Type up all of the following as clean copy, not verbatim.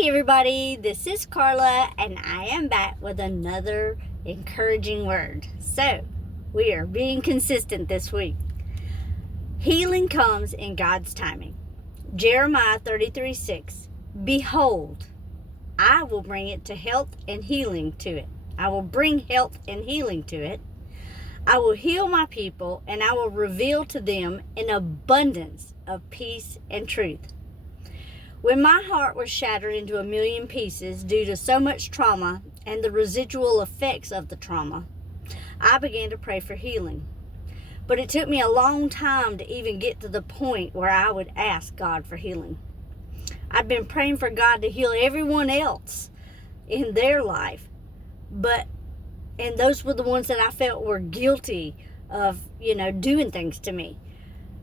Hey everybody, this is Carla and I am back with another encouraging word. So, we are being consistent this week. Healing comes in God's timing. Jeremiah 33:6. Behold, I will bring it to health and healing to it. I will bring health and healing to it. I will heal my people and I will reveal to them an abundance of peace and truth. When my heart was shattered into a million pieces due to so much trauma and the residual effects of the trauma, I began to pray for healing. But it took me a long time to even get to the point where I would ask God for healing. I'd been praying for God to heal everyone else in their life, and those were the ones that I felt were guilty of, doing things to me.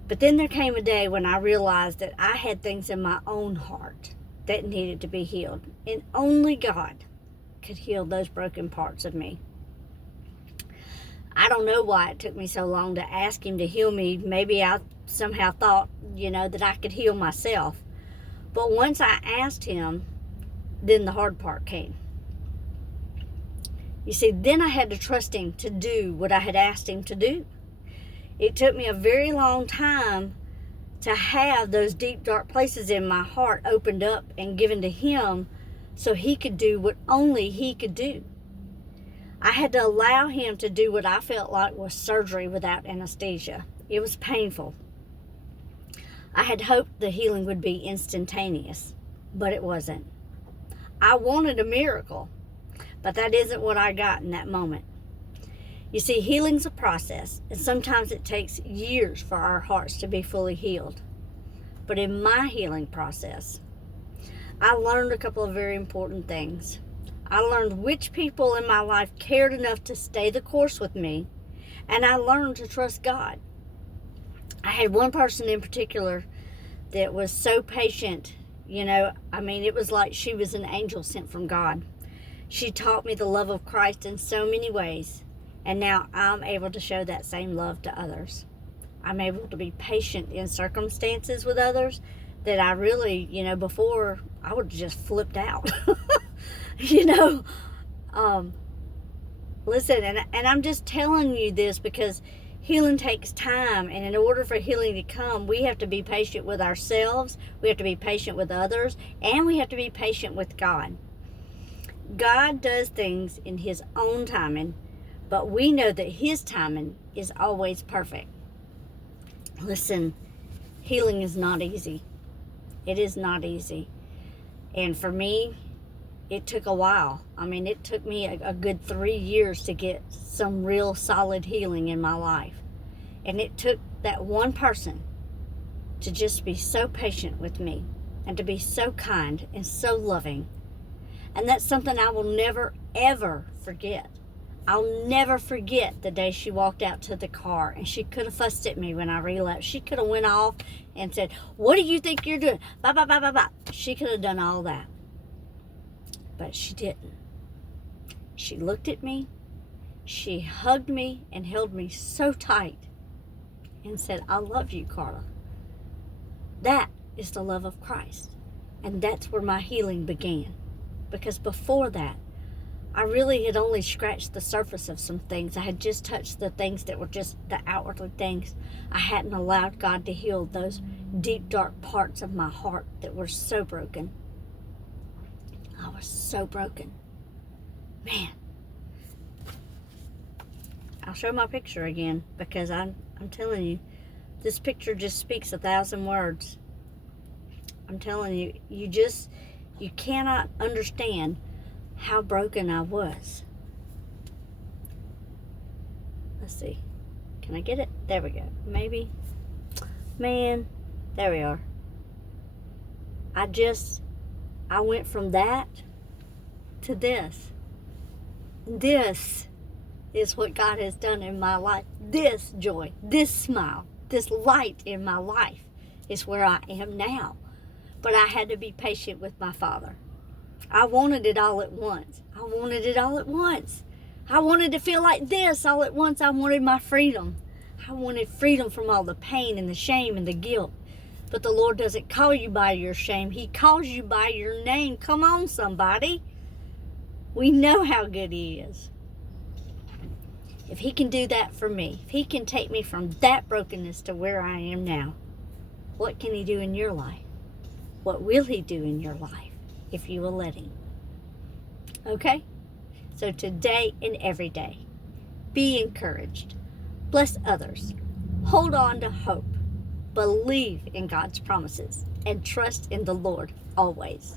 But then there came a day when I realized that I had things in my own heart that needed to be healed. And only God could heal those broken parts of me. I don't know why it took me so long to ask Him to heal me. Maybe I somehow thought, that I could heal myself. But once I asked Him, then the hard part came. You see, then I had to trust Him to do what I had asked Him to do. It took me a very long time to have those deep, dark places in my heart opened up and given to Him so He could do what only He could do. I had to allow Him to do what I felt like was surgery without anesthesia. It was painful. I had hoped the healing would be instantaneous, but it wasn't. I wanted a miracle, but that isn't what I got in that moment. You see, healing's a process, and sometimes it takes years for our hearts to be fully healed. But in my healing process, I learned a couple of very important things. I learned which people in my life cared enough to stay the course with me, and I learned to trust God. I had one person in particular that was so patient, it was like she was an angel sent from God. She taught me the love of Christ in so many ways. And now I'm able to show that same love to others. I'm able to be patient in circumstances with others that I really, before I would have just flipped out. Listen, and I'm just telling you this because healing takes time. And in order for healing to come, we have to be patient with ourselves. We have to be patient with others. And we have to be patient with God. God does things in His own timing. But we know that His timing is always perfect. Listen, healing is not easy. It is not easy. And for me, it took a while. It took me a good 3 years to get some real solid healing in my life. And it took that one person to just be so patient with me and to be so kind and so loving. And that's something I will never, ever forget. I'll never forget the day she walked out to the car and she could have fussed at me when I relapsed. She could have went off and said, "What do you think you're doing?" Blah, blah, blah, blah, blah. She could have done all that. But she didn't. She looked at me. She hugged me and held me so tight and said, "I love you, Carla." That is the love of Christ. And that's where my healing began. Because before that, I really had only scratched the surface of some things. I had just touched the things that were just the outwardly things. I hadn't allowed God to heal those deep, dark parts of my heart that were so broken. I was so broken. Man. I'll show my picture again because I'm telling you, this picture just speaks 1,000 words. I'm telling you, you cannot understand how broken I was. Let's see. Can I get it? There we go. Maybe. Man, there we are. I went from that to this. This is what God has done in my life. This joy, this smile, this light in my life is where I am now. But I had to be patient with my Father. I wanted it all at once. I wanted it all at once. I wanted to feel like this all at once. I wanted my freedom. I wanted freedom from all the pain and the shame and the guilt. But the Lord doesn't call you by your shame. He calls you by your name. Come on, somebody. We know how good He is. If He can do that for me, if He can take me from that brokenness to where I am now, what can He do in your life? What will He do in your life if you will let Him? Okay? So today and every day, be encouraged. Bless others. Hold on to hope. Believe in God's promises. And trust in the Lord always.